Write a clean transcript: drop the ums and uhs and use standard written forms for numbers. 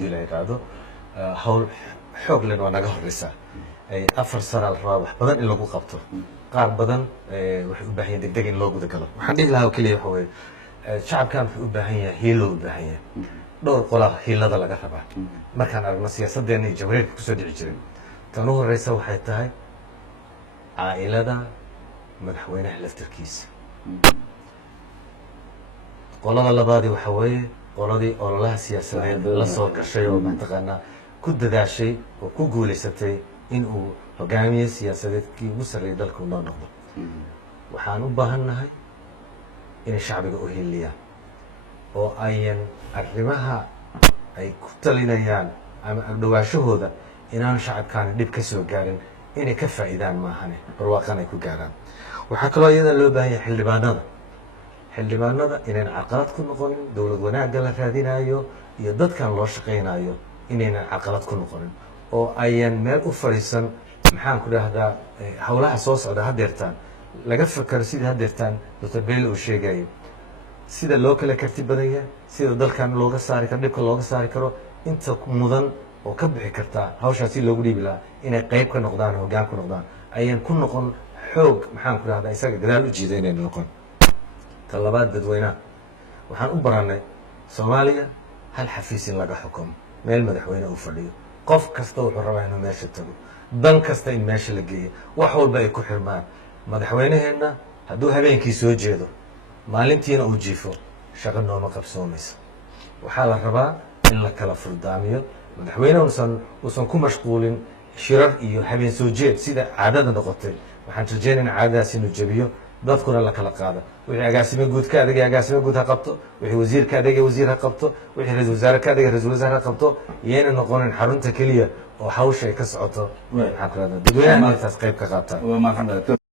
dii la yiraahdo hawl xoog leh waa naga horeysa ay 4 sano la rabo wax badan in lagu qabto qaar badan waxay u baahan yihiin degdeg in loo guda galo waxaan dhihi lahaa kaliya waxa weeye shacabkan wuxuu u baahan yahay hiilo u baahan yahay dhowr qolaa hiilada laga rabaa markaan aragno siyaasadeena iyo jamhuuriyadda kusoo dhici jiray tan ugu horeysa waxay tahay caa'ilada madaxweynaha laftirkiisa qolada labaadi waxa weeye qoladii ololaha siyaasadeed la soo gashay oo mataqaanaa ku dadaashay oo ku guuleysatay in uu hogaamiye siyaasadeedkii ugu sarreeyay dalka noo noqdo waxaan u baahannahay inay shacbiga u hiiliyaan oo ayan arrimaha ay ku talinayaan ama agdhowaashahooda inaan shacabkaani dhib ka soo gaarin inay ka faa'iidaan maahane barwaaqan ay ku gaaraan waxaa kaloo iyada loo baahan yahay xildhibaanada inaynan caqalad ku noqonin dowlad wanaagga la raadinayo iyo dadkan loo shaqaynayo inaynan caqalad ku noqonin oo ayan meel u fadhiisan maxaan ku dhahdaa howlaha soo socda haddeertaan laga fakaro sidii haddeertaan Dr. Bailey uu sheegayo sida loo kala karti badan yahay sida dalkan looga saari karo dhibka looga saari karo inta mudan oo ka bixi kartaa hawshaas si loogu dhiibi lahaa inay qayb ka noqdaan hoggaan ku noqdaan ayan ku noqon xoog maxaan ku dhahdaa isaga gadaal u jiida inay noqon tan labaad dadweynaha waxaan u barannay Soomaaliya hal xafiis in laga xukumo meel madaxweyne uu fadhiyo qof kasta wuxuu rabaa inuu meesha tago dan kasta in meesha la geeyo wax walba ay ku xirmaan madaxweynaheenna hadduu habeenkii soo jeedo maalintiina uu jiifo shaqo nooma qabsoomaysa waxaa la rabaa in la kala furdaamiyo madaxweyne uusan ku mashquulin shirar iyo habeen soo jeed sida caadada noqotay waxaan rajaynaynaa caadadaas inuu jabiyo dadkuna la kala qaado wixii agaasimo guud ka adeegay agaasimo guud ha qabto wixii wasiir ka adeegay wasiir ha qabto wixii ra'iisul wasaare ka adeegay ra'iisul wasaare ha qabto iyayna noqonin xarunta keliya oo hawsha ay ka socoto maxaa ku raadada dadweynaha intaas qayb ka qaataan